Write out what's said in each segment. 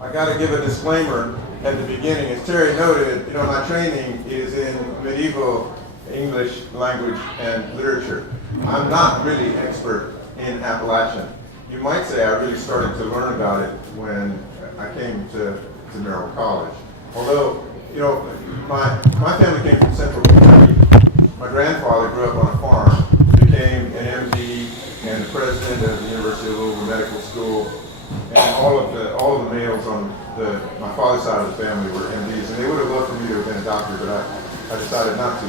I got to give a disclaimer at the beginning. As Terry noted, my training is in medieval English language and literature. I'm not really expert in Appalachian. You might say I really started to learn about it when I came to Merrill College. Although, my family came from Central Kentucky. My grandfather grew up on a farm, became an MD and the president of the University of Louisville Medical School, and all of the males on my father's side of the family were MDs, and they would have loved for me to have been a doctor, but I decided not to.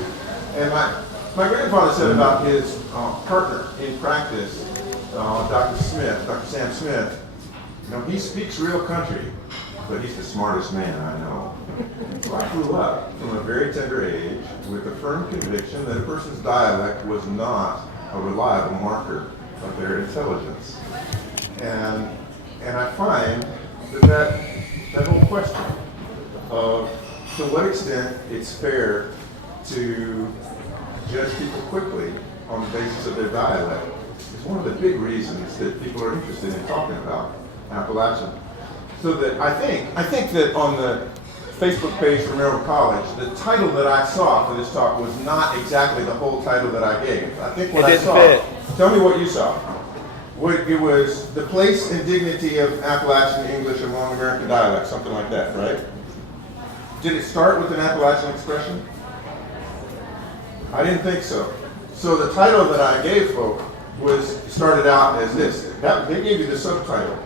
And my grandfather said about his partner in practice, Dr. Sam Smith, he speaks real country, but he's the smartest man I know. So I grew up from a very tender age with a firm conviction that a person's dialect was not a reliable marker of their intelligence. And I find that whole question of to what extent it's fair to judge people quickly on the basis of their dialect is one of the big reasons that people are interested in talking about Appalachian. So that I think that on the Facebook page for Merrill College, the title that I saw for this talk was not exactly the whole title that I gave. I think what I saw. Fit. Tell me what you saw. It was the place and dignity of Appalachian English among American dialects, something like that, right? Did it start with an Appalachian expression? I didn't think so. So the title that I gave folk started out as this. They gave you the subtitle.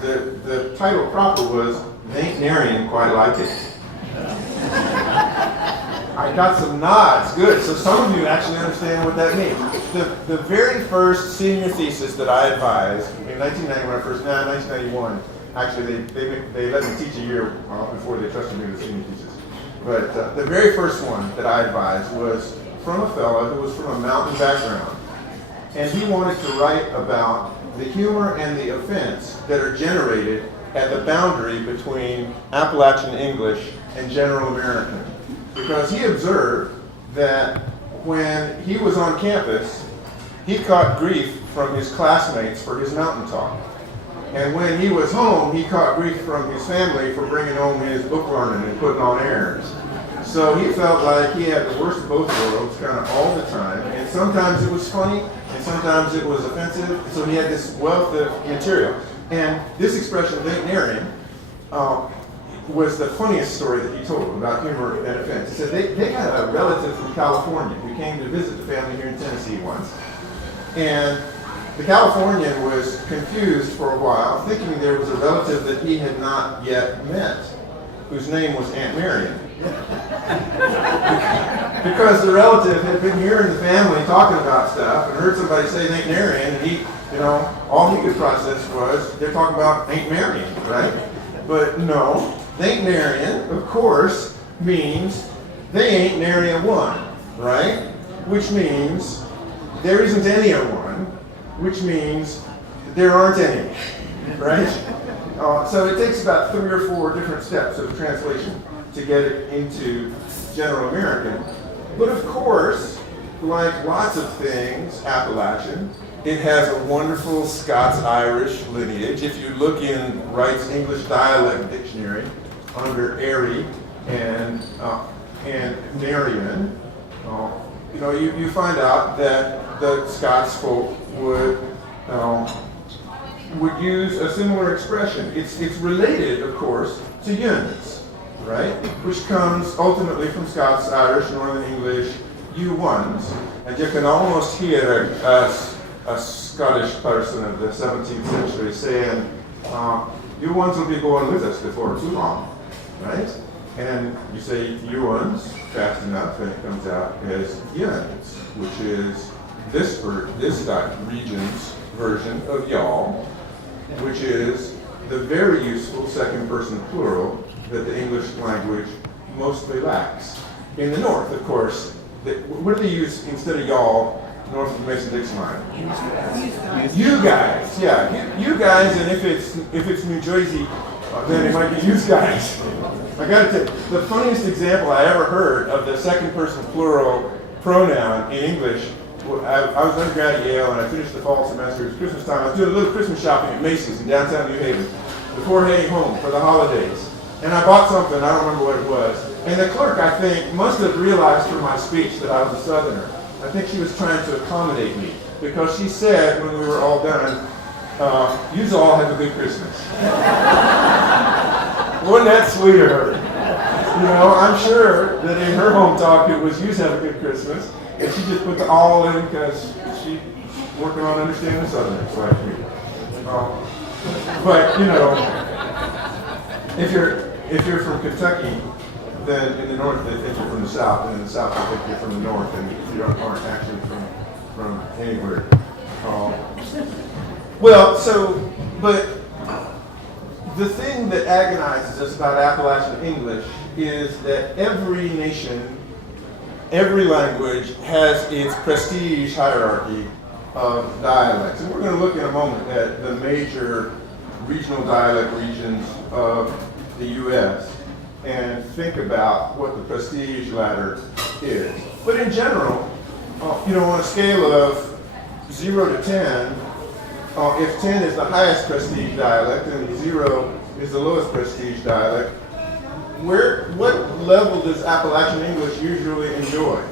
The title proper was, "They Ain't Nary Quite Like It." I got some nods. Good. So some of you actually understand what that means. The very first senior thesis that I advised in 1991, actually they let me teach a year before they trusted me with senior thesis. But the very first one that I advised was from a fellow who was from a mountain background. And he wanted to write about the humor and the offense that are generated at the boundary between Appalachian English and General American. Because he observed that when he was on campus, he caught grief from his classmates for his mountain talk. And when he was home, he caught grief from his family for bringing home his book learning and putting on airs. So he felt like he had the worst of both worlds kind of all the time. And sometimes it was funny, and sometimes it was offensive. So he had this wealth of material. And this expression, "Vagnarian," was the funniest story that he told about humor and offense. He said they had a relative from California who came to visit the family here in Tennessee once. And the Californian was confused for a while, thinking there was a relative that he had not yet met, whose name was Aunt Marion. Because the relative had been hearing the family talking about stuff and heard somebody say Aunt Marion, and he, all he could process was they're talking about Aunt Marion, right? But no, Aunt Marion, of course, means they ain't nary a one, right? Which means there isn't any a one, which means there aren't any, right? So it takes about 3 or 4 different steps of translation to get it into General American. But of course, like lots of things, Appalachian, it has a wonderful Scots-Irish lineage. If you look in Wright's English Dialect Dictionary under Erie and Marion, you find out that the Scots folk would use a similar expression. It's related, of course, to yuns, right? Which comes ultimately from Scots, Irish, Northern English, you ones. And you can almost hear a Scottish person of the 17th century saying, you ones will be going with us before too long, right? And you say you ones fast enough, and it comes out as yuns, which is this region's version of y'all, which is the very useful second person plural that the English language mostly lacks. In the North, of course, what do they use instead of y'all north of the Mason-Dixon line? You guys, yeah. You guys, and if it's New Jersey, then it might be you guys. I gotta tell you, the funniest example I ever heard of the second person plural pronoun in English, I was undergrad at Yale and I finished the fall semester. It was Christmas time. I was doing a little Christmas shopping at Macy's in downtown New Haven before heading home for the holidays. And I bought something, I don't remember what it was. And the clerk, I think, must have realized from my speech that I was a Southerner. I think she was trying to accommodate me, because she said when we were all done, "You all have a good Christmas." Wasn't that sweet of her? You know, I'm sure that in her home talk it was "You have a good Christmas," and she just put the "all" in because she's working on understanding Southerners like me. But you know, if you're from Kentucky, then in the north they think you're from the south, and in the south they think you're from the north, and you aren't actually from anywhere. But the thing that agonizes us about Appalachian English is that every nation, every language has its prestige hierarchy of dialects. And we're going to look in a moment at the major regional dialect regions of the U.S. and think about what the prestige ladder is. But in general, on a scale of 0 to 10, if 10 is the highest prestige dialect and 0 is the lowest prestige dialect, what level does Appalachian English usually enjoy?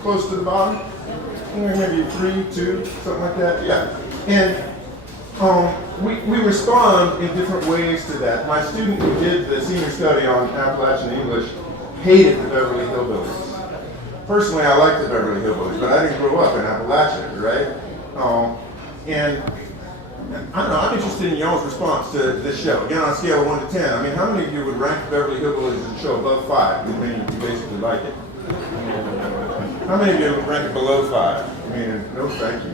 Close to the bottom? Maybe 3, 2, something like that. Yeah. And we respond in different ways to that. My student who did the senior study on Appalachian English hated the Beverly Hillbillies. Personally, I like the Beverly Hillbillies, but I didn't grow up in Appalachia, right? And I don't know, I'm interested in y'all's response to this show. Again, on a scale of 1 to 10, I mean, how many of you would rank the Beverly Hillbillies as a show above 5? I mean, you basically like it. How many of you would rank it below 5? I mean, no thank you.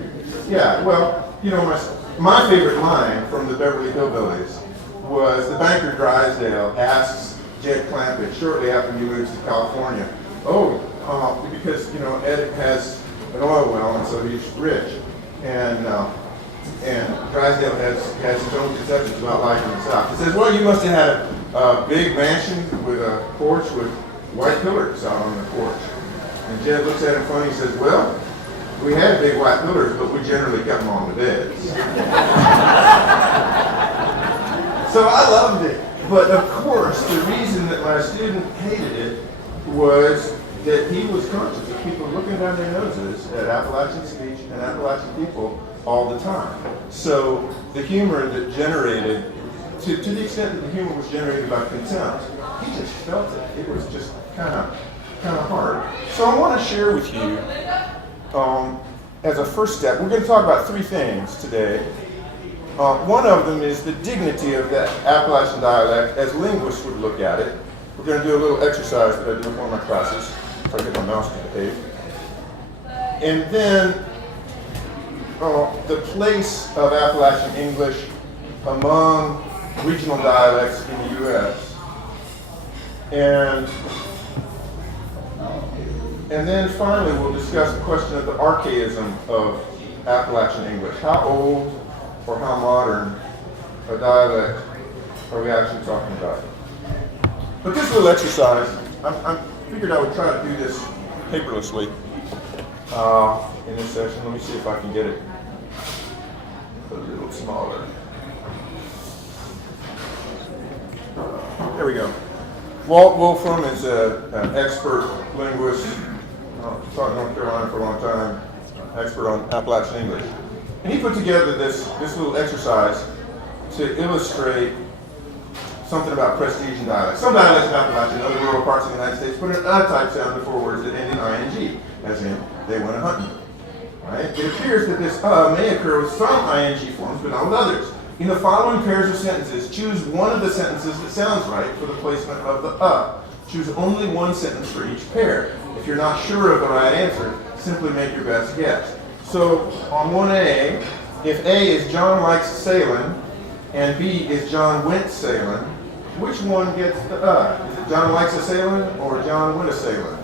Yeah, well, my favorite line from the Beverly Hillbillies was the banker Drysdale asks Jed Clampett shortly after he moves to California, because Ed has an oil well and so he's rich, and Drysdale has his own conceptions about life in the South. He says, "Well, you must have had a big mansion with a porch with white pillars out on the porch." And Jed looks at him funny and says, "Well, we had big white pillars, but we generally kept them on the beds." So I loved it. But of course, the reason that my student hated it was that he was conscious of people looking down their noses at Appalachian speech and Appalachian people all the time. So the humor that generated, to the extent that the humor was generated by contempt, he just felt it. It was just kind of hard. So I want to share with you, as a first step, we're going to talk about 3 things today. One of them is the dignity of that Appalachian dialect as linguists would look at it. We're going to do a little exercise that I do in one of my classes, if I get my mouse to behave. And then the place of Appalachian English among regional dialects in the U.S. And then finally we'll discuss the question of the archaism of Appalachian English. How old or how modern a dialect are we actually talking about? But this little exercise, I figured I would try to do this paperlessly in this session. Let me see if I can get it a little smaller. There we go. Walt Wolfram is an expert linguist, taught in North Carolina for a long time, expert on Appalachian English. And he put together this little exercise to illustrate something about prestige and dialects. Some dialects of Appalachian, other rural parts of the United States, put an type sound before words that end in ing, as in, they went a-hunting. Right? It appears that this may occur with some ing forms, but not with others. In the following pairs of sentences, choose one of the sentences that sounds right for the placement of the Choose only one sentence for each pair. If you're not sure of the right answer, simply make your best guess. So on 1A, if A is John likes sailing and B is John went sailing, which one gets the Is it John likes a sailing or John went a sailing?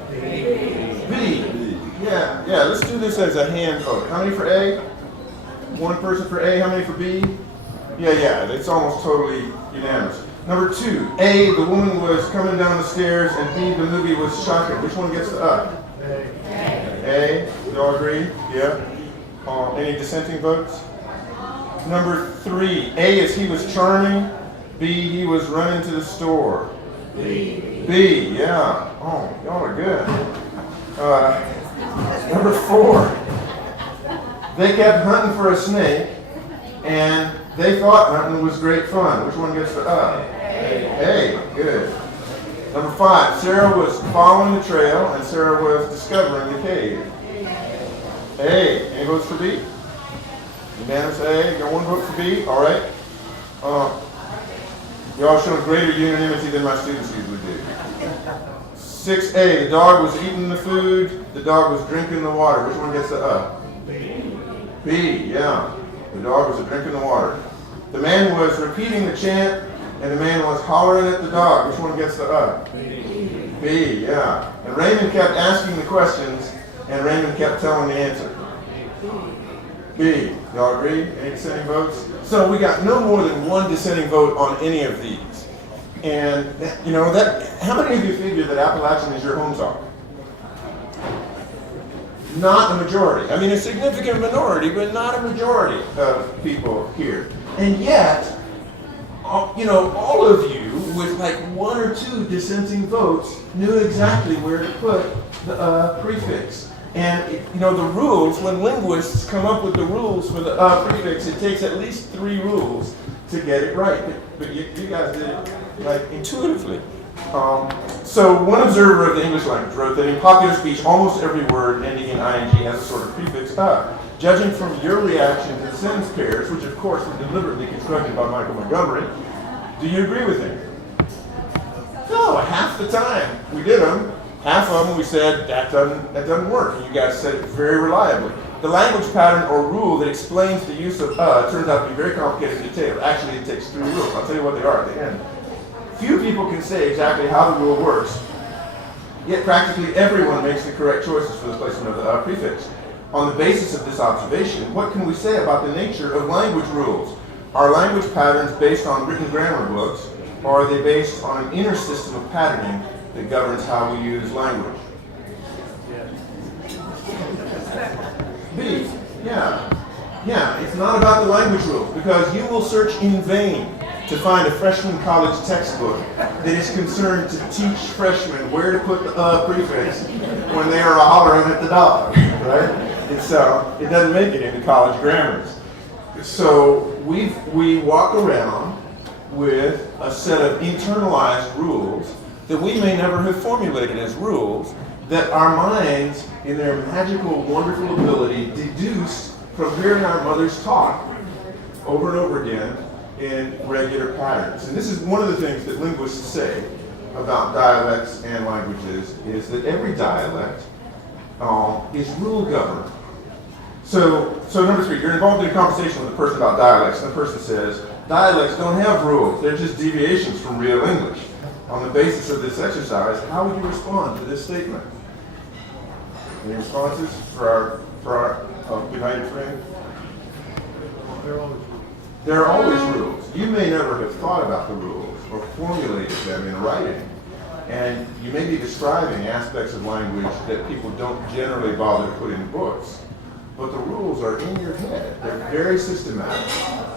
B. Yeah, let's do this as a hand vote. How many for A? One person for A, how many for B? Yeah, it's almost totally unanimous. Number 2, A, the woman was coming down the stairs, and B, the movie was shocking. Which one gets the A. You all agree? Yeah. Any dissenting votes? Number 3. A is he was charming. B, he was running to the store. B, yeah. Oh, y'all are good. Number 4. They kept hunting for a snake, and they thought hunting was great fun. Which one gets the A, good. Number 5, Sarah was following the trail, and Sarah was discovering the cave. A, any votes for B? Unanimous A, got one vote for B, all right. Y'all showing greater unanimity than my students usually do. 6A, the dog was eating the food, the dog was drinking the water. Which one gets the B, yeah. The dog was drinking the water. The man was repeating the chant, and the man was hollering at the dog. Which one gets the B, yeah. And Raymond kept asking the questions, and Raymond kept telling the answer. B. Y'all agree? Any dissenting votes? So we got no more than one dissenting vote on any of these. And, you know, how many of you figure that Appalachian is your home talk? Not a majority. I mean, a significant minority, but not a majority of people here. And yet, you know, all of you with like 1 or 2 dissenting votes knew exactly where to put the prefix. And, you know, the rules, when linguists come up with the rules for the prefix, it takes at least 3 rules to get it right. But you guys did it, like, intuitively. So one observer of the English language wrote that in popular speech, almost every word ending in ing has a sort of prefix Judging from your reaction to the sentence pairs, which of course were deliberately constructed by Michael Montgomery, do you agree with him? No, half the time we did them. Half of them we said, that doesn't work, and you guys said it very reliably. The language pattern or rule that explains the use of turns out to be very complicated and detailed. Actually, it takes 3 rules. I'll tell you what they are at the end. Few people can say exactly how the rule works, yet practically everyone makes the correct choices for the placement of the prefix. On the basis of this observation, what can we say about the nature of language rules? Are language patterns based on written grammar books, or are they based on an inner system of patterning that governs how we use language? B, yeah, it's not about the language rules, because you will search in vain to find a freshman college textbook that is concerned to teach freshmen where to put the prefix when they are hollering at the dog, right? It doesn't make it into college grammars. So we walk around with a set of internalized rules that we may never have formulated as rules, that our minds, in their magical, wonderful ability, deduce from hearing our mothers talk over and over again in regular patterns. And this is one of the things that linguists say about dialects and languages, is that every dialect is rule governed. So number 3, you're involved in a conversation with a person about dialects, and the person says, dialects don't have rules, they're just deviations from real English. On the basis of this exercise, how would you respond to this statement? Any responses for our united friend? There are always rules. You may never have thought about the rules or formulated them in writing. And you may be describing aspects of language that people don't generally bother to put in books. But the rules are in your head. They're very systematic.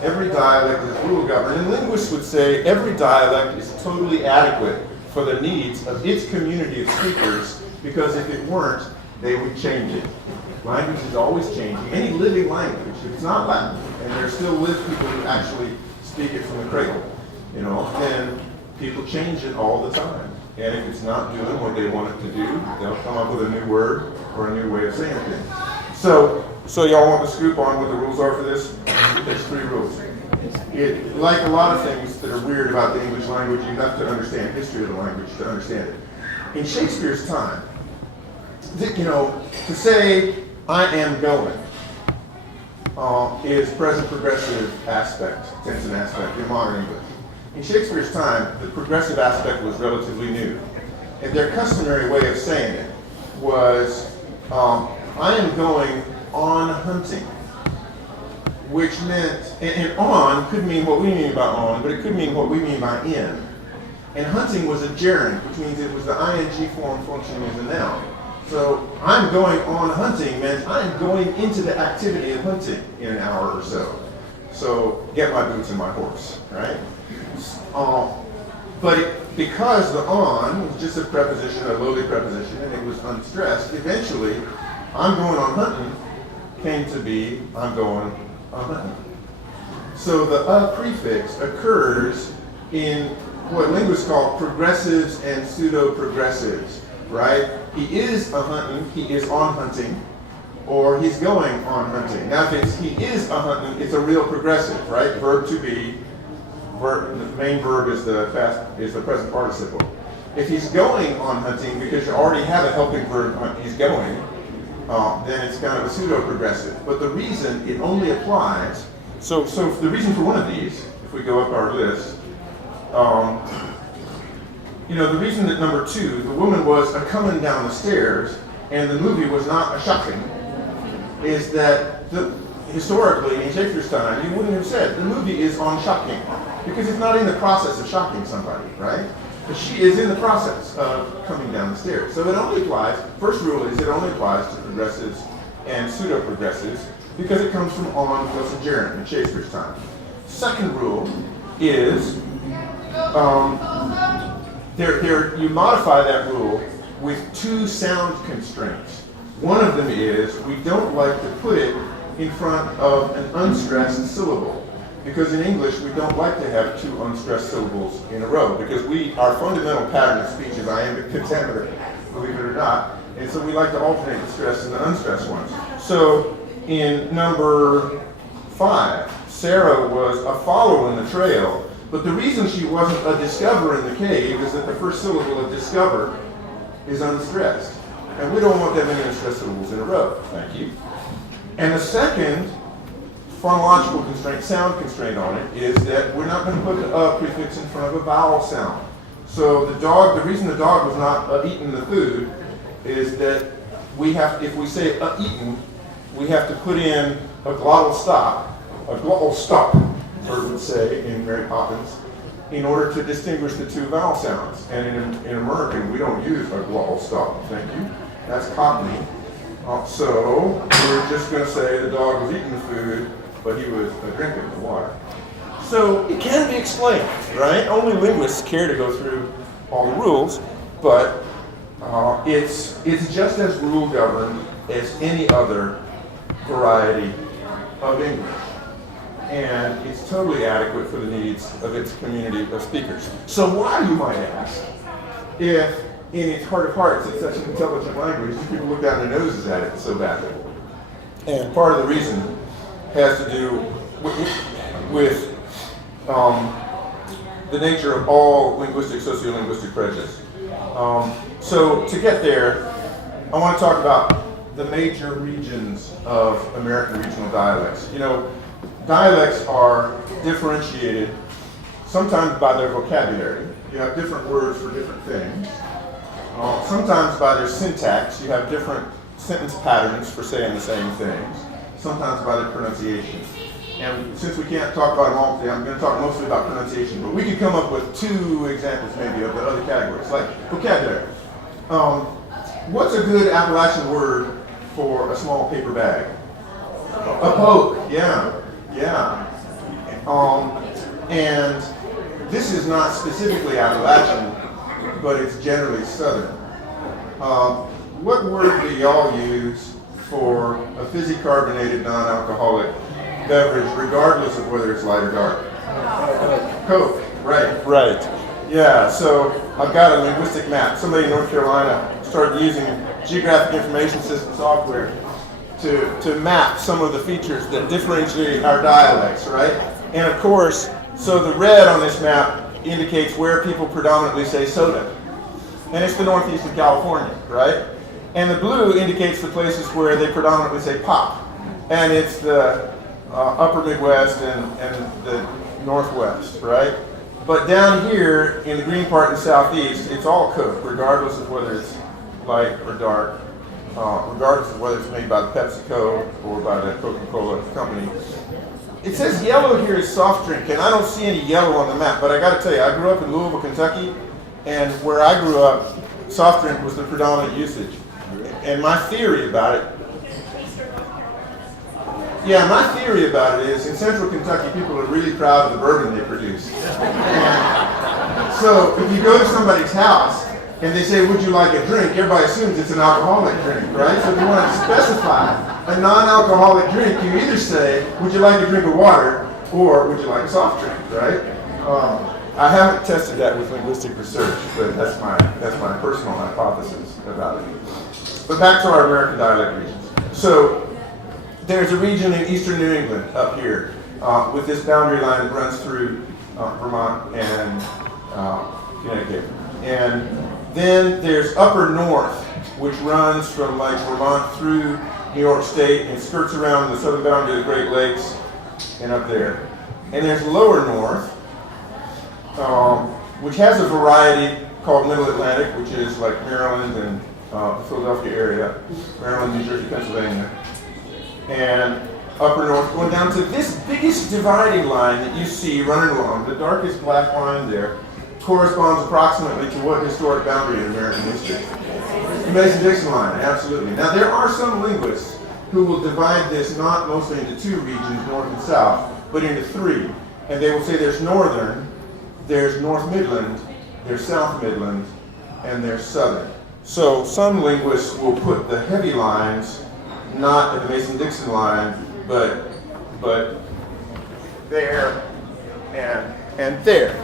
Every dialect is rule governed. And linguists would say every dialect is totally adequate for the needs of its community of speakers, because if it weren't, they would change it. Language is always changing. Any living language, if it's not Latin, and there still live people who actually speak it from the cradle, you know, and people change it all the time. And if it's not doing what they want it to do, they'll come up with a new word or a new way of saying things. So y'all want the scoop on what the rules are for this? There's 3 rules. Like a lot of things that are weird about the English language, you have to understand history of the language to understand it. In Shakespeare's time, you know, to say, I am going, is present progressive aspect, tense and aspect in modern English. In Shakespeare's time, the progressive aspect was relatively new. And their customary way of saying it was, I am going on hunting, which meant, and on could mean what we mean by on, but it could mean what we mean by in. And hunting was a gerund, which means it was the ing form functioning as a noun. So I'm going on hunting meant I'm going into the activity of hunting in an hour or so. So get my boots and my horse, right? Because the on was just a preposition, a lowly preposition, and it was unstressed, eventually, I'm going on hunting came to be, I'm going on hunting. So the prefix occurs in what linguists call progressives and pseudo-progressives, right? He is a-hunting, he is on hunting, or he's going on hunting. Now if it's he is a-hunting, it's a real progressive, right? Verb to be, the main verb is the present participle. If he's going on hunting, because you already have a helping verb, he's going, then it's kind of a pseudo-progressive. But the reason it only applies, so the reason for one of these, if we go up our list, the reason that number 2, the woman was a-coming down the stairs, and the movie was not a-shocking, is that historically, in Shakespeare's time, you wouldn't have said the movie is on shocking, because it's not in the process of shocking somebody, right? But she is in the process of coming down the stairs. So it only applies, first rule is it only applies to progressives and pseudo-progressives because it comes from on plus a gerund in Shakespeare's time. Second rule is you modify that rule with 2 sound constraints. One of them is we don't like to put it in front of an unstressed syllable. Because in English, we don't like to have 2 unstressed syllables in a row. Because our fundamental pattern of speech is iambic pentameter, believe it or not. And so we like to alternate the stressed and the unstressed ones. So in number 5, Sarah was a follower in the trail. But the reason she wasn't a discoverer in the cave is that the first syllable of discover is unstressed. And we don't want that many unstressed syllables in a row. Thank you. And the second phonological constraint, sound constraint on it, is that we're not going to put a prefix in front of a vowel sound. So the reason the dog was not eating the food is that if we say eaten, we have to put in a glottal stop, Bird would say in Mary Poppins, in order to distinguish the 2 vowel sounds. And in American, we don't use a glottal stop, thank you. That's Cockney. So we're just going to say the dog was eating the food, but he was drinking the water. So it can be explained, right? Only linguists care to go through all the rules, but it's just as rule governed as any other variety of English. And it's totally adequate for the needs of its community of speakers. So why, you might ask, if in its heart of hearts it's such an intelligent language, people look down their noses at it so badly? And part of the reason has to do with the nature of all linguistic, sociolinguistic prejudice. So to get there, I want to talk about the major regions of American regional dialects. Dialects are differentiated sometimes by their vocabulary. You have different words for different things. Sometimes by their syntax. You have different sentence patterns for saying the same things. Sometimes by their pronunciation. And since we can't talk about them all today, I'm going to talk mostly about pronunciation. But we could come up with 2 examples maybe of the other categories, like vocabulary. What's a good Appalachian word for a small paper bag? A poke, yeah. And this is not specifically Appalachian, but it's generally Southern. What word do y'all use for a fizzy-carbonated, non-alcoholic beverage, regardless of whether it's light or dark? Coke, right. Yeah, so I've got a linguistic map. Somebody in North Carolina started using geographic information system software to map some of the features that differentiate our dialects, right? And of course, so the red on this map indicates where people predominantly say soda. And it's the Northeast of California, right? And the blue indicates the places where they predominantly say pop. And it's the upper Midwest and the Northwest, right? But down here in the green part in the Southeast, it's all Coke, regardless of whether it's light or dark, regardless of whether it's made by the PepsiCo or by the Coca-Cola company. It says yellow here is soft drink, and I don't see any yellow on the map, but I got to tell you, I grew up in Louisville, Kentucky, and where I grew up, soft drink was the predominant usage. And my theory about it, Yeah, my theory about it is in central Kentucky, people are really proud of the bourbon they produce. And so if you go to somebody's house and they say, would you like a drink? Everybody assumes it's an alcoholic drink, right? So if you want to specify a non-alcoholic drink, you either say, would you like a drink of water, or would you like a soft drink, right? I haven't tested that with linguistic research, but that's my personal hypothesis about it. But back to our American dialect regions. So there's a region in eastern New England up here with this boundary line that runs through Vermont and Connecticut. And then there's upper north, which runs from like Vermont through New York State and skirts around the southern boundary of the Great Lakes and up there. And there's lower north, which has a variety called Middle Atlantic, which is like Maryland and the Philadelphia area, Maryland, New Jersey, Pennsylvania. And upper north, going down to this biggest dividing line that you see running along, the darkest black line there, corresponds approximately to what historic boundary in American history? The Mason-Dixon line, absolutely. Now there are some linguists who will divide this not mostly into two regions, north and south, but into three. And they will say there's northern, there's North Midland, there's South Midland, and there's southern. So some linguists will put the heavy lines not at the Mason-Dixon line, but there and there.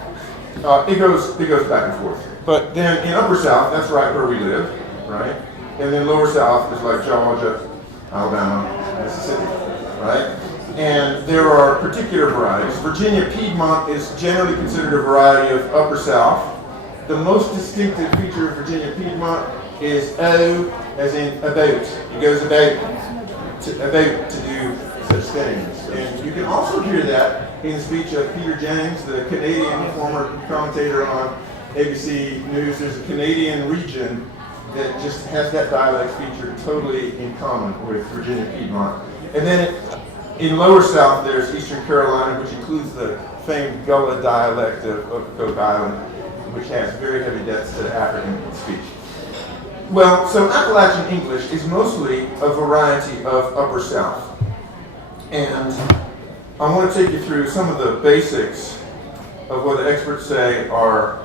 It goes back and forth. But then in upper south, that's right where we live, right? And then lower south is like Georgia, Alabama, Mississippi, right? And there are particular varieties. Virginia Piedmont is generally considered a variety of upper south. The most distinctive feature of Virginia Piedmont is O, as in about. It goes about to do such things. And you can also hear that in the speech of Peter Jennings, the Canadian former commentator on ABC News. There's a Canadian region that just has that dialect feature totally in common with Virginia Piedmont. And then in lower south, there's Eastern Carolina, which includes the famed Gullah dialect of Ocracoke Island, which has very heavy debts to African speech. Well, so Appalachian English is mostly a variety of Upper South. And I want to take you through some of the basics of what the experts say are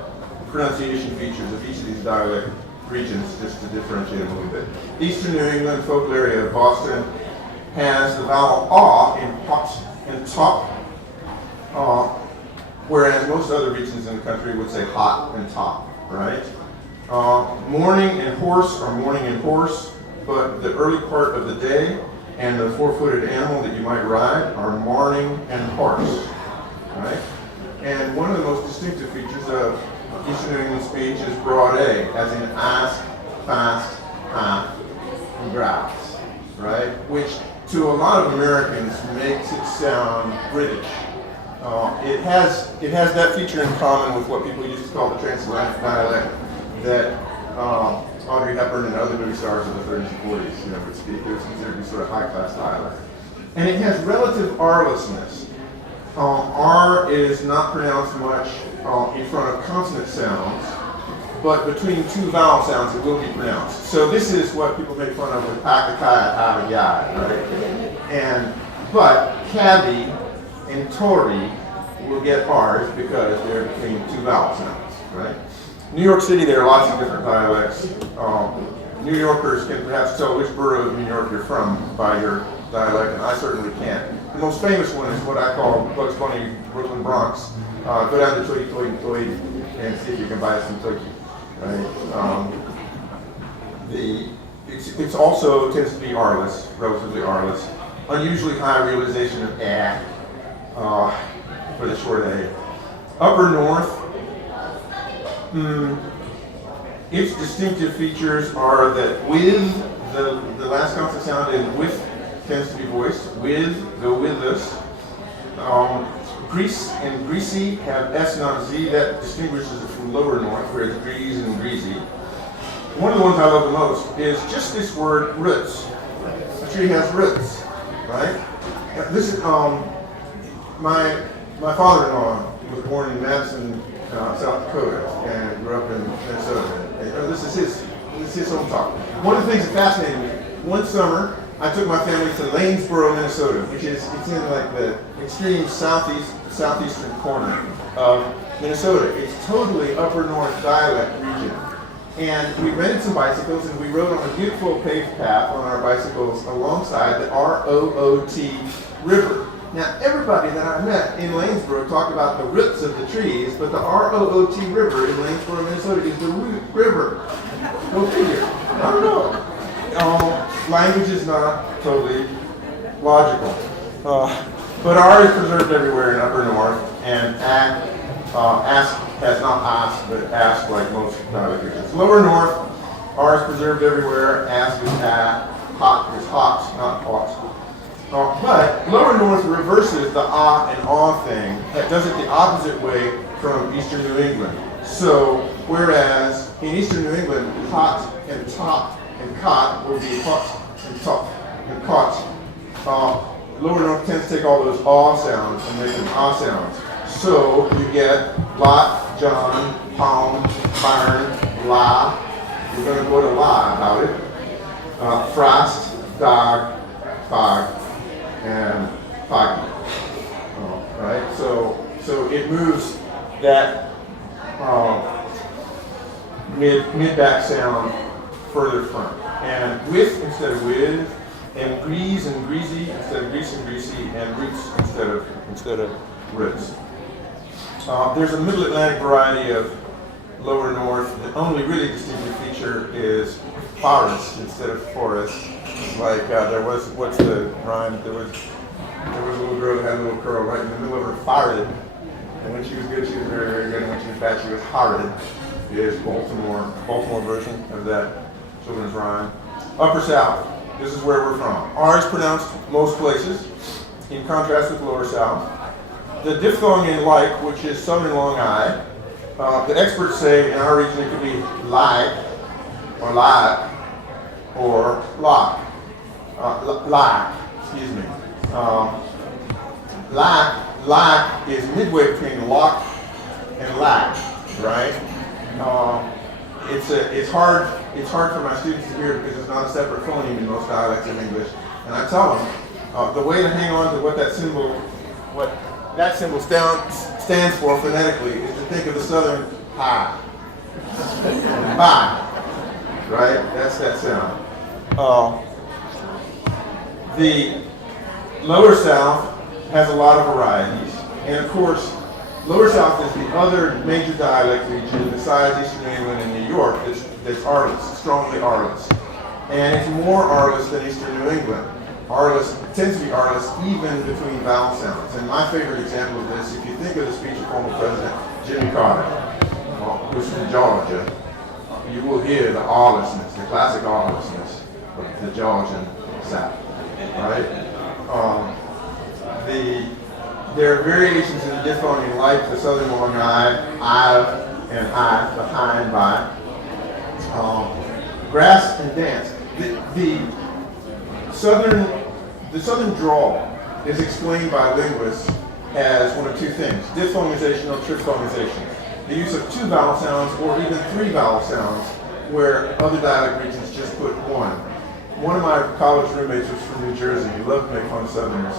pronunciation features of each of these dialect regions, just to differentiate them a little bit. Eastern New England, folk area of Boston, has the vowel ah in top, whereas most other regions in the country would say hot and top, right? Morning and horse are morning and horse, but the early part of the day and the four-footed animal that you might ride are morning and horse, right? And one of the most distinctive features of Eastern New England speech is broad A, as in ask, fast, half, and grass, right? Which to a lot of Americans makes it sound British. It has that feature in common with what people used to call the transatlantic dialect that Audrey Hepburn and other movie stars of the 30s and 40s, would speak. It was considered to be sort of high-class dialect. And it has relative R-lessness. R is not pronounced much in front of consonant sounds, but between two vowel sounds it will be pronounced. So this is what people make fun of with pakakai, yai, right? But cabby and Tory will get R's because they're between two vowel sounds, right? New York City, there are lots of different dialects. New Yorkers can perhaps tell which borough of New York you're from by your dialect, and I certainly can. The most famous one is what I call Bugs Bunny Brooklyn Bronx. Go down to Toy Toy Toy and see if you can buy some turkey, right? It's also tends to be R-less, relatively R-less. Unusually high realization of for the short A. Upper North, its distinctive features are that with the last consonant sound in with tends to be voiced. With, go with us. Grease and greasy have S not Z. That distinguishes it from lower north, where it's grease and greasy. One of the ones I love the most is just this word roots. A tree has roots, right? This is my father-in-law was born in Madison, South Dakota, and grew up in Minnesota. And, this is his home talk. One of the things that fascinated me, one summer I took my family to Lanesboro, Minnesota, which is, it's in like the extreme southeastern corner of Minnesota. It's totally upper north dialect region. And we rented some bicycles and we rode on a beautiful paved path on our bicycles alongside the R-O-O-T River. Now, everybody that I met in Lanesboro talked about the roots of the trees, but the R-O-O-T River in Lanesboro, Minnesota is the root river. Go figure. I don't know. Language is not totally logical. But R is preserved everywhere in upper north, and ask has not asked, but ask like most dialect regions. Lower north, R is preserved everywhere, ask is hot is hot, not hot. But lower north reverses the ah and aw thing. That does it the opposite way from eastern New England. So, whereas in eastern New England, hot and top and cot will be hot and top and cot, lower north tends to take all those aw sounds and make them ah sounds. So, you get lot, John, pound, barn, la. We're going to go to la about it. Frost, dog, fog, and foggy. Right? So it moves that mid-back sound further front. And with instead of with, and grease and greasy instead of grease and greasy, and roots instead of roots. There's a middle Atlantic variety of lower north. The only really distinctive feature is forest instead of forest. Like there was, what's the rhyme? There was a little girl that had a little curl right in the middle of her forehead. And when she was good, she was very, very good. And when she was bad, she was horrid. Is Baltimore version of that children's rhyme. Upper South. This is where we're from. R is pronounced most places, in contrast with Lower South. The diphthong in like, which is southern Long I, the experts say in our region it could be like, or like, or lock. Excuse me. Lack is midway between lock and lack, right? It's hard for my students to hear because it's not a separate phoneme in most dialects of English. And I tell them the way to hang on to what that symbol stands for phonetically is to think of the southern hi, bye, right? That's that sound. The Lower South has a lot of varieties, and of course, Lower South is the other major dialect region besides Eastern New England and New York that's R-less, strongly R-less. And it's more R-less than Eastern New England. Tends to be R-less even between vowel sounds. And my favorite example of this, if you think of the speech of former President Jimmy Carter, who's from Georgia, you will hear the R-lessness, the classic R-lessness of the Georgian South, right? There are variations in the diphthong like the southern Long I, and I, behind, by. Grass and dance. The southern drawl is explained by linguists as one of two things: diphthongization or triphthongization. The use of two vowel sounds or even three vowel sounds, where other dialect regions just put one. One of my college roommates was from New Jersey. He loved to make fun of Southerners.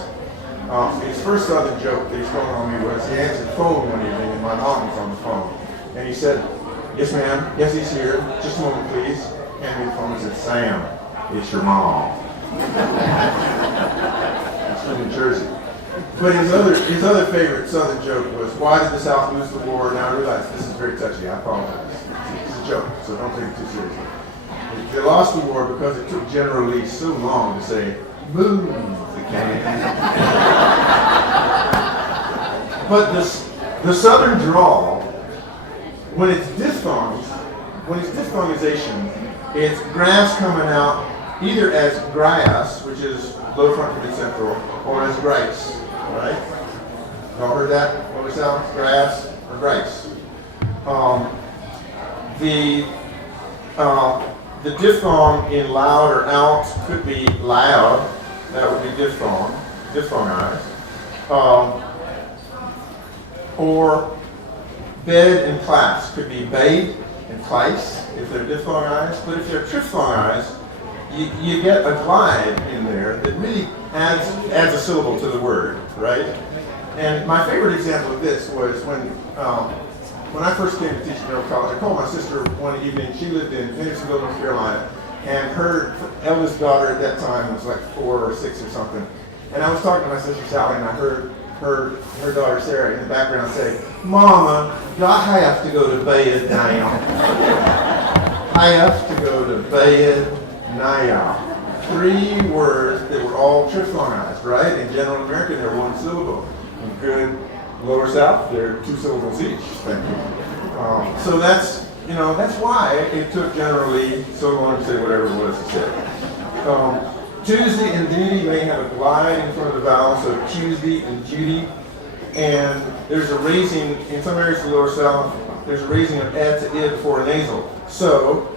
His first Southern joke that he sprung on me was he answered the phone one evening and my mom was on the phone. And he said, "Yes, ma'am. Yes, he's here. Just a moment, please." Handed me the phone and said, "Sam, it's your mom." He's from New Jersey. But his other favorite Southern joke was, "Why did the South lose the war?" Now I realize this is very touchy. I apologize. It's a joke, so don't take it too seriously. They lost the war because it took General Lee so long to say, "Move the cannon." But the Southern drawl, when it's diphthongization, it's grass coming out either as grass, which is low front to mid central, or as grace, right? Y'all heard that? What was that? Grass or grace? The diphthong in loud or out could be loud. That would be diphthongized. Or bed and class could be bade and place if they're diphthongized. But if they're triphthongized, you get a glide in there that really adds a syllable to the word, right? And my favorite example of this was when I first came to teach at Middle College. I called my sister one evening. She lived in Hendersonville, North Carolina, and her eldest daughter at that time was like 4 or 6 or something. And I was talking to my sister Sally, and I heard her daughter Sarah in the background say, "Mama, I have to go to bed now. I have to go to bed now." 3 words that were all triphthongized, right? In General American, they're 1 syllable. In good Lower South, they're 2 syllables each. Thank you. So that's why it took generally so long to say whatever it was to say. Tuesday and duty may have a glide in front of the vowel, so Tuesday and Judy. And there's a raising, in some areas of the Lower South, there's a raising of ed to id before a nasal. So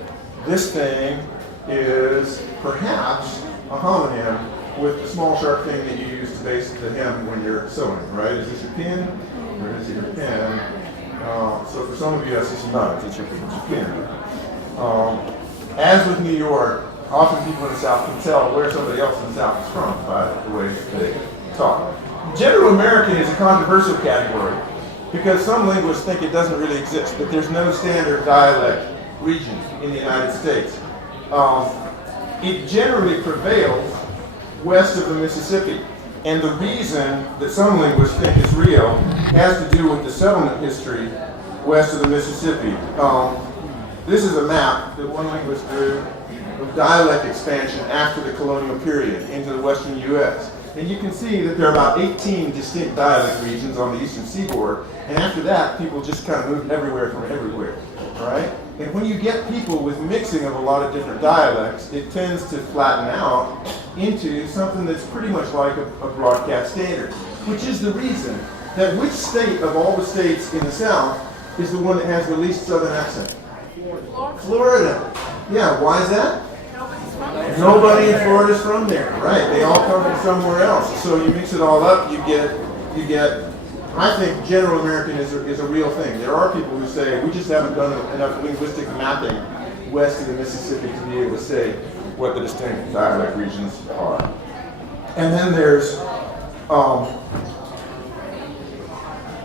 this thing is perhaps a homonym with the small sharp thing that you use to base the hem when you're sewing, right? Is this your pin or is it your pen? So for some of you, I see some nods. It's your pin. As with New York, often people in the South can tell where somebody else in the South is from by the way they talk. General American is a controversial category because some linguists think it doesn't really exist, that there's no standard dialect region in the United States. It generally prevails west of the Mississippi. And the reason that some linguists think it's real has to do with the settlement history west of the Mississippi. This is a map that one linguist drew of dialect expansion after the colonial period into the western U.S. And you can see that there are about 18 distinct dialect regions on the eastern seaboard. And after that, people just kind of moved everywhere from everywhere, right? And when you get people with mixing of a lot of different dialects, it tends to flatten out into something that's pretty much like a broadcast standard, which is the reason that which state of all the states in the South is the one that has the least southern accent? Florida. Yeah, why is that? Nobody in Florida is from there, right? They all come from somewhere else. So you mix it all up, you get. I think General American is a real thing. There are people who say we just haven't done enough linguistic mapping west of the Mississippi to be able to say what the distinct dialect regions are. And then there's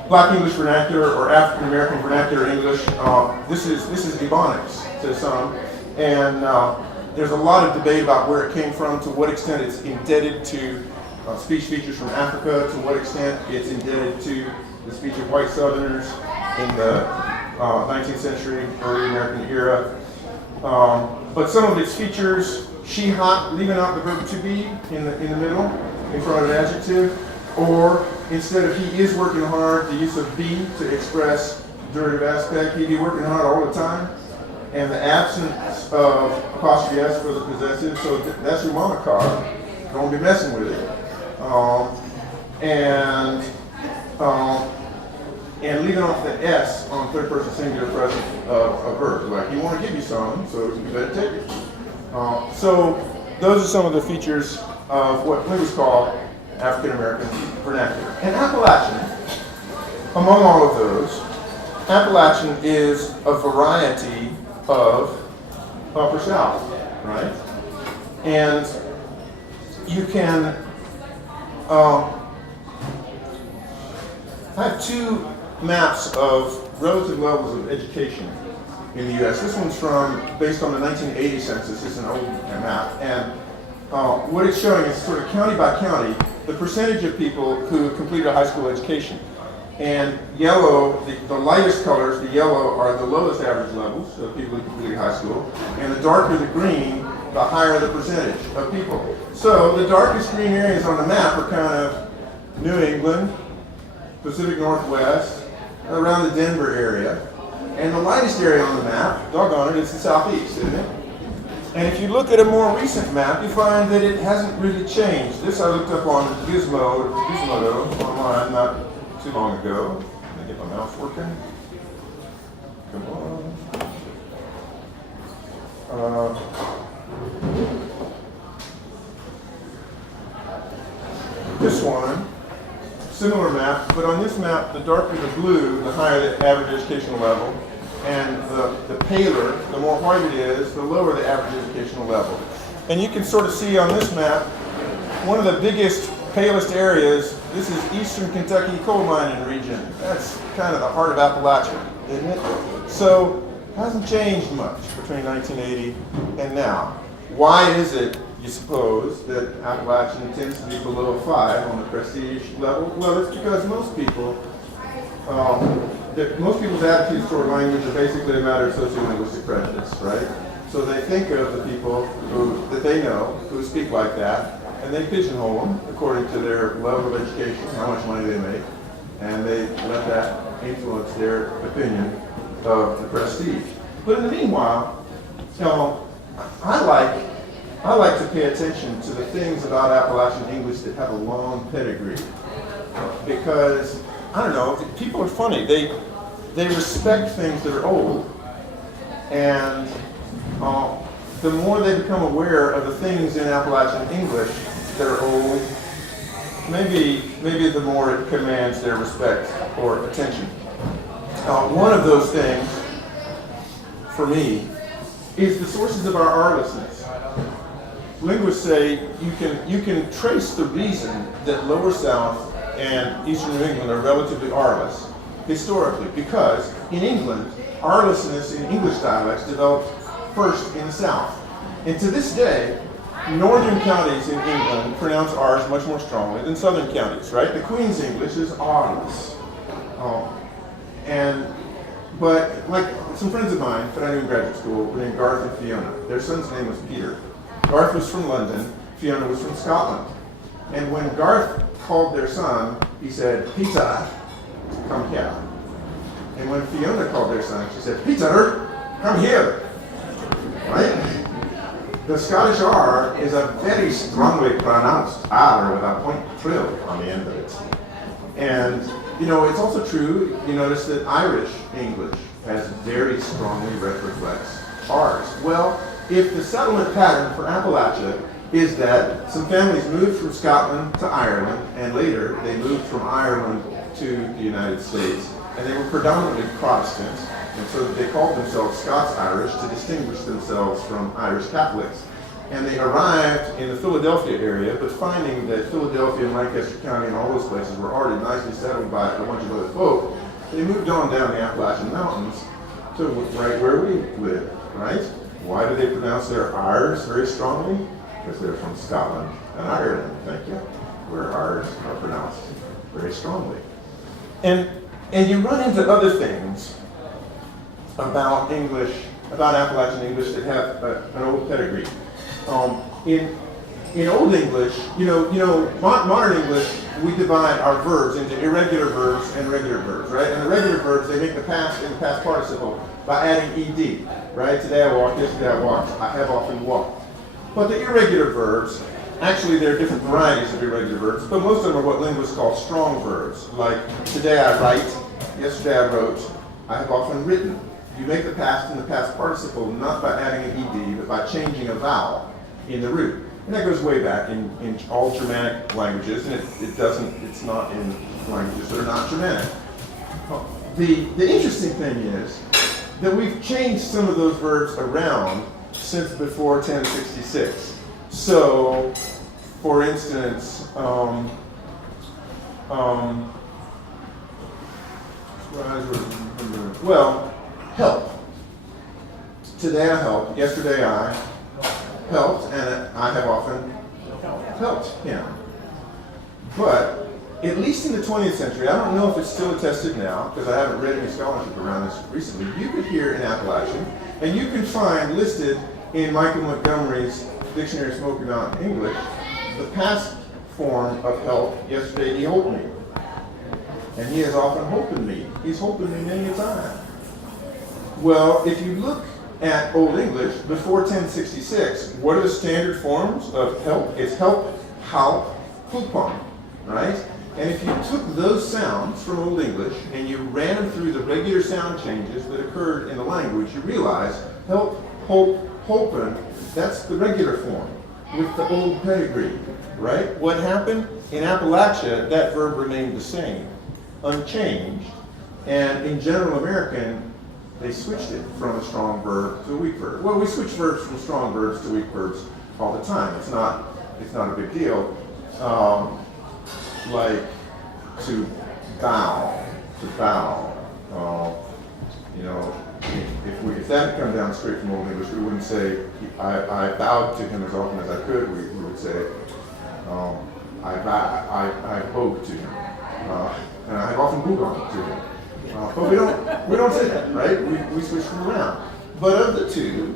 Black English Vernacular or African American Vernacular English. This is Ebonics to some, and there's a lot of debate about where it came from, to what extent it's indebted to speech features from Africa, to what extent it's indebted to the speech of white Southerners in the 19th century, early American era. But some of its features, she, hot, leaving out the verb to be in the middle, in front of an adjective, or instead of he is working hard, the use of be to express derivative aspect, he be working hard all the time, and the absence of apostrophe s for the possessive, so that's your mama car, don't be messing with it. And leaving off the s on third person singular present of verbs, like you want to give you some, so you better take it. So those are some of the features of what linguists call African American vernacular. And Appalachian, among all of those, Appalachian is a variety of Upper South, right? And you can have 2 maps of relative levels of education in the U.S. This one's based on the 1980 census. It's an old map, and what it's showing is sort of county by county the percentage of people who completed a high school education. And yellow, the lightest colors, the yellow are the lowest average levels of people who completed high school, and the darker the green, the higher the percentage of people. So the darkest green areas on the map are kind of New England, Pacific Northwest, around the Denver area. And the lightest area on the map, doggone it, it's the Southeast, isn't it? And if you look at a more recent map, you find that it hasn't really changed. This I looked up on Gizmodo online not too long ago. Let me get my mouse working. Come on. This one, similar map, but on this map, the darker the blue, the higher the average educational level, and the paler, the more white it is, the lower the average educational level. And you can sort of see on this map, one of the biggest, palest areas, this is eastern Kentucky coal mining region. That's kind of the heart of Appalachia, isn't it? So, it hasn't changed much between 1980 and now. Why is it, you suppose, that Appalachian tends to be below 5 on the prestige level? Well, it's because most people's attitudes toward language are basically a matter of sociolinguistic prejudice, right? So they think of the people that they know who speak like that, and they pigeonhole them according to their level of education, how much money they make, and they let that influence their opinion of the prestige. But in the meanwhile, I like to pay attention to the things about Appalachian English that have a long pedigree, because I don't know, people are funny. They respect things that are old, and the more they become aware of the things in Appalachian English that are old, maybe the more it commands their respect or attention. One of those things, for me, is the sources of our R-lessness. Linguists say you can trace the reason that Lower South and Eastern New England are relatively R-less historically, because in England, R-lessness in English dialects developed first in the South. And to this day, northern counties in England pronounce R's much more strongly than southern counties, right? The Queen's English is R-less. But like some friends of mine that I knew in graduate school were named Garth and Fiona. Their son's name was Peter. Garth was from London, Fiona was from Scotland. And when Garth called their son, he said, "Peter, come here." And when Fiona called their son, she said, "Peter, come here." Right? The Scottish R is a very strongly pronounced R with a point trill on the end of it. And, it's also true, you notice that Irish English has very strongly retroflex R's. Well, if the settlement pattern for Appalachia is that some families moved from Scotland to Ireland, and later they moved from Ireland to the United States, and they were predominantly Protestants, and so they called themselves Scots-Irish to distinguish themselves from Irish Catholics. And they arrived in the Philadelphia area, but finding that Philadelphia and Lancaster County and all those places were already nicely settled by a bunch of other folk, they moved on down the Appalachian Mountains to right where we live, right? Why do they pronounce their R's very strongly? Because they're from Scotland and Ireland, thank you, where R's are pronounced very strongly. And you run into other things about English, about Appalachian English that have an old pedigree. In Old English, modern English, we divide our verbs into irregular verbs and regular verbs, right? And the regular verbs, they make the past and the past participle by adding ed, right? Today I walked, yesterday I walked, I have often walked. But the irregular verbs, actually there are different varieties of irregular verbs, but most of them are what linguists call strong verbs, like today I write, yesterday I wrote, I have often written. You make the past and the past participle not by adding an ed, but by changing a vowel in the root. And that goes way back in all Germanic languages, and it's not in languages that are not Germanic. The interesting thing is that we've changed some of those verbs around since before 1066. So, for instance, help. Today I helped, yesterday I helped, and I have often helped him. But, at least in the 20th century, I don't know if it's still attested now, because I haven't read any scholarship around this recently, you could hear in Appalachian, and you can find listed in Michael Montgomery's Dictionary of Smoky Mountain English, the past form of help, yesterday he holp me. And he has often holpen me. He's holpen me many a time. Well, if you look at Old English before 1066, what are the standard forms of help? It's help, halp, hulpon, right? And if you took those sounds from Old English and you ran them through the regular sound changes that occurred in the language, you realize help, holp, holpen, that's the regular form with the old pedigree, right? What happened? In Appalachia, that verb remained the same, unchanged, and in General American, they switched it from a strong verb to a weak verb. Well, we switch verbs from strong verbs to weak verbs all the time. It's not a big deal. Like to bow. If that had come down straight from Old English, we wouldn't say, I bowed to him as often as I could. We would say, I bowed to him. And I have often bowed on to him. But we don't say that, right? We switch them around. But of the two,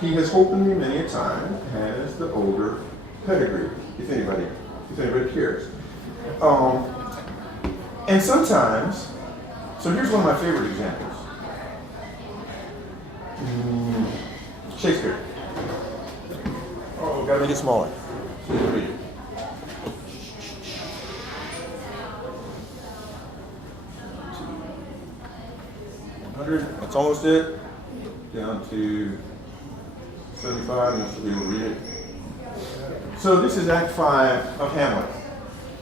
he has opened me many a time, has the older pedigree, if anybody cares. And sometimes, so here's one of my favorite examples. Shakespeare. Oh, gotta make it smaller. So you can read it. 100, that's almost it. Down to 75, and you'll be able to read it. So this is Act 5 of Hamlet.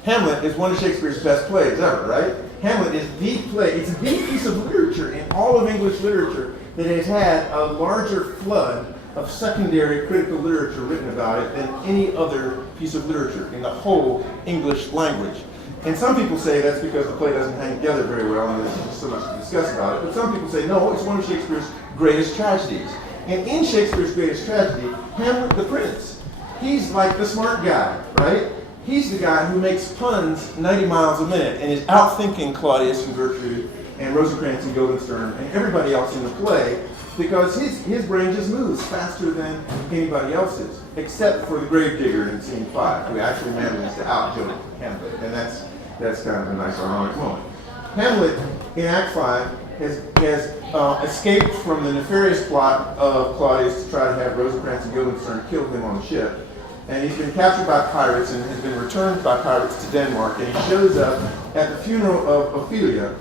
Hamlet is one of Shakespeare's best plays ever, right? Hamlet is the play, it's the piece of literature in all of English literature that has had a larger flood of secondary critical literature written about it than any other piece of literature in the whole English language. And some people say that's because the play doesn't hang together very well and there's so much to discuss about it. But some people say, no, it's one of Shakespeare's greatest tragedies. And in Shakespeare's greatest tragedy, Hamlet the Prince, he's like the smart guy, right? He's the guy who makes puns 90 miles a minute and is outthinking Claudius and Gertrude and Rosencrantz and Guildenstern and everybody else in the play because his brain just moves faster than anybody else's, except for the gravedigger in scene 5, who actually manages to out-joke Hamlet. And that's kind of a nice ironic moment. Hamlet, in Act 5, has escaped from the nefarious plot of Claudius to try to have Rosencrantz and Guildenstern kill him on the ship. And he's been captured by pirates and has been returned by pirates to Denmark. And he shows up at the funeral of Ophelia,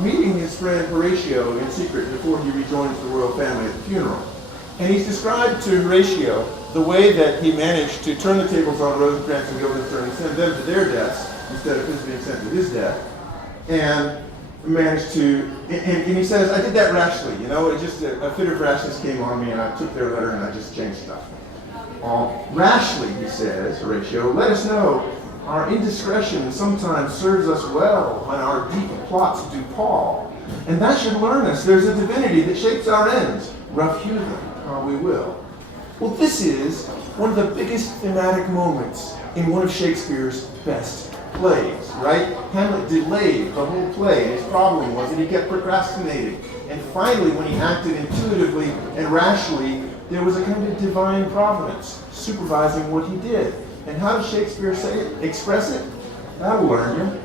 meeting his friend Horatio in secret before he rejoins the royal family at the funeral. And he's described to Horatio the way that he managed to turn the tables on Rosencrantz and Guildenstern and send them to their deaths instead of his being sent to his death. And managed to, and he says, I did that rashly, it just a fit of rashness came on me and I took their letter and I just changed stuff. Rashly, he says, Horatio, let us know our indiscretion sometimes serves us well when our deep plots do pall. And that should learn us there's a divinity that shapes our ends. Rough hew them how we will. Well, this is one of the biggest thematic moments in one of Shakespeare's best plays, right? Hamlet delayed the whole play, and his problem was that he kept procrastinating. And finally, when he acted intuitively and rashly, there was a kind of divine providence supervising what he did. And how does Shakespeare say it? Express it? That'll learn you.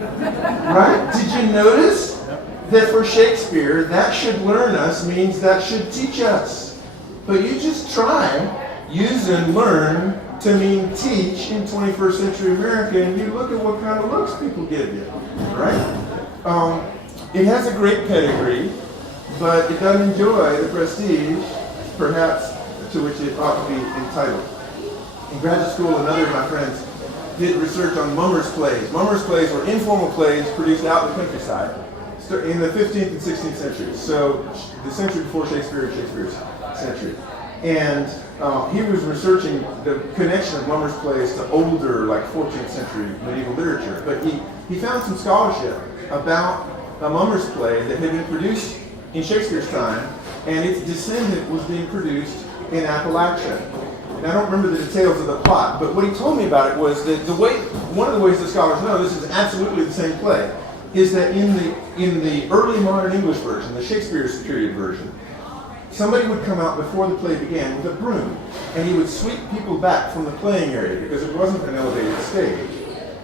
Right? Did you notice that for Shakespeare, that should learn us means that should teach us? But you just try, use and learn to mean teach in 21st century America, and you look at what kind of looks people give you. Right? It has a great pedigree, but it doesn't enjoy the prestige, perhaps, to which it ought to be entitled. In graduate school, another of my friends did research on mummers' plays. Mummers' plays were informal plays produced out in the countryside in the 15th and 16th centuries. So the century before Shakespeare and Shakespeare's century. And he was researching the connection of mummers' plays to older, like 14th century medieval literature. But he found some scholarship about a mummers' play that had been produced in Shakespeare's time, and its descendant was being produced in Appalachia. And I don't remember the details of the plot, but what he told me about it was that one of the ways the scholars know this is absolutely the same play is that in the early modern English version, the Shakespeare's period version, somebody would come out before the play began with a broom, and he would sweep people back from the playing area because it wasn't an elevated stage.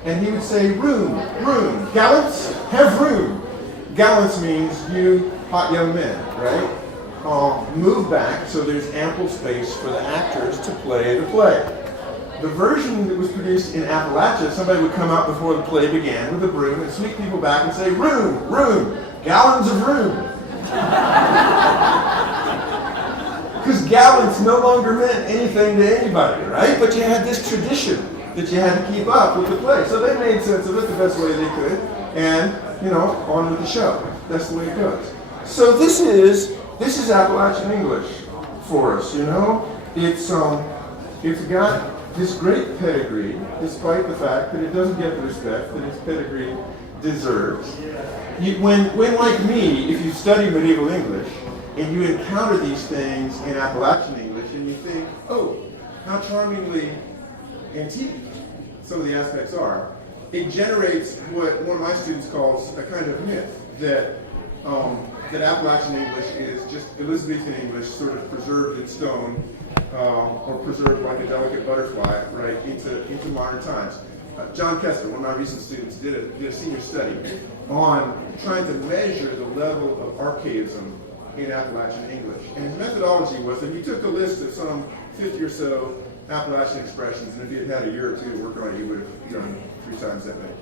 And he would say, room, room, gallants, have room. Gallants means you hot young men, right? Move back so there's ample space for the actors to play the play. The version that was produced in Appalachia, somebody would come out before the play began with a broom and sweep people back and say, room, room, gallons of room. Because gallants no longer meant anything to anybody, right? But you had this tradition that you had to keep up with the play. So they made sense of it the best way they could, and, on with the show. That's the way it goes. So this is Appalachian English for us, it's got this great pedigree, despite the fact that it doesn't get the respect that its pedigree deserves. When like me, if you study medieval English and you encounter these things in Appalachian English and you think, oh, how charmingly antique some of the aspects are, it generates what one of my students calls a kind of myth that Appalachian English is just Elizabethan English, sort of preserved in stone, or preserved like a delicate butterfly, right, into modern times. John Kessler, one of my recent students, did a senior study on trying to measure the level of archaism in Appalachian English. And his methodology was that he took a list of some 50 or so Appalachian expressions, and if he had had a year or two to work on it, he would have done 3 times that many.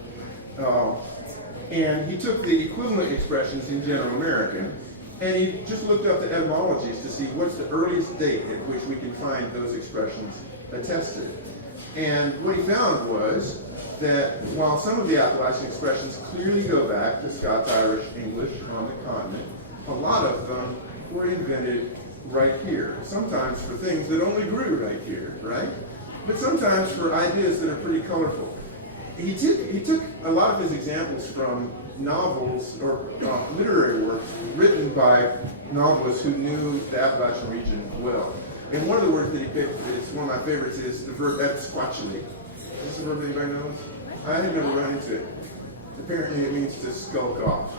And he took the equivalent expressions in General American, and he just looked up the etymologies to see what's the earliest date at which we can find those expressions attested. And what he found was that while some of the Appalachian expressions clearly go back to Scots-Irish English on the continent, a lot of them were invented right here, sometimes for things that only grew right here, right? But sometimes for ideas that are pretty colorful. He took a lot of his examples from novels or literary works written by novelists who knew the Appalachian region well. And one of the words that he picked, it's one of my favorites, is the verb absquatulate. Is this a verb anybody knows? I had never run into it. Apparently it means to skulk off.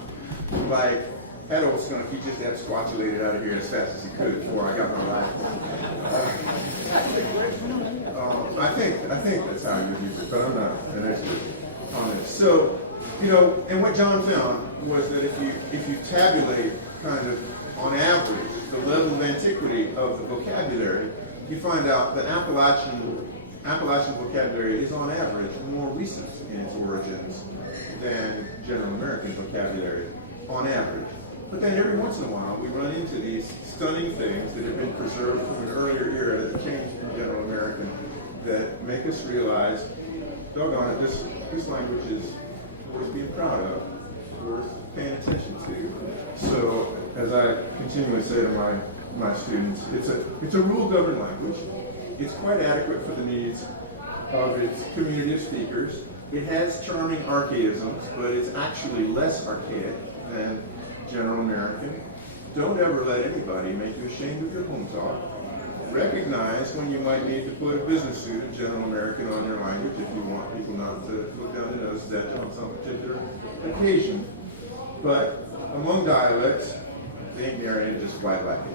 Like, that old skunk, he just absquatulated out of here as fast as he could before I got my rifle. I think that's how you use it, but I'm not an expert on it. So, and what John found was that if you tabulate kind of on average the level of antiquity of the vocabulary, you find out that Appalachian vocabulary is on average more recent in its origins than General American vocabulary on average. But then every once in a while we run into these stunning things that have been preserved from an earlier era that changed from General American that make us realize, doggone it, this language is worth being proud of, worth paying attention to. So, as I continually say to my students, it's a rule-governed language. It's quite adequate for the needs of its community of speakers. It has charming archaisms, but it's actually less archaic than General American. Don't ever let anybody make you ashamed of your home talk. Recognize when you might need to put a business suit of General American on your language if you want people not to look down their noses at you on some particular occasion. But among dialects, they ain't marrying just white like it.